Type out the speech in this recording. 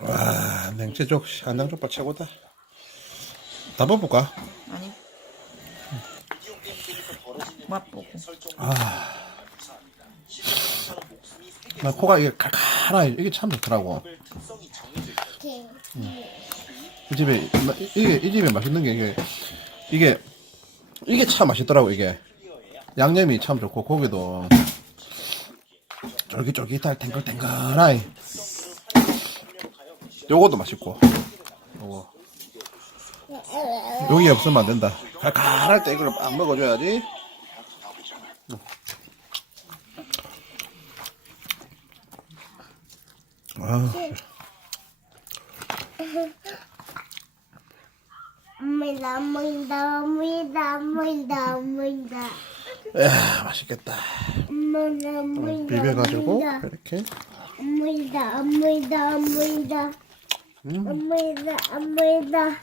와 냉채족 한장족발 최고다. 다 먹어볼까? 아니. 맛보고. 나 코가 이게 칼칼하 이게 참 좋더라고. 이 집에 마- 이게 이 집에 맛있는 게 이게 이게 이게 참 맛있더라고 이게. 양념이 참 좋고 고기도. 쫄깃쫄깃할 탱글탱글하이 요것도 맛있고. 요거. 여기 없으면 안 된다. 칼칼할 때 이걸 막 먹어줘야지. 아, 물다 물다 물다 물다 물다 야 맛있겠다. 물다 물다 비벼가지고 이렇게. 물다 물다 물다 물다 물다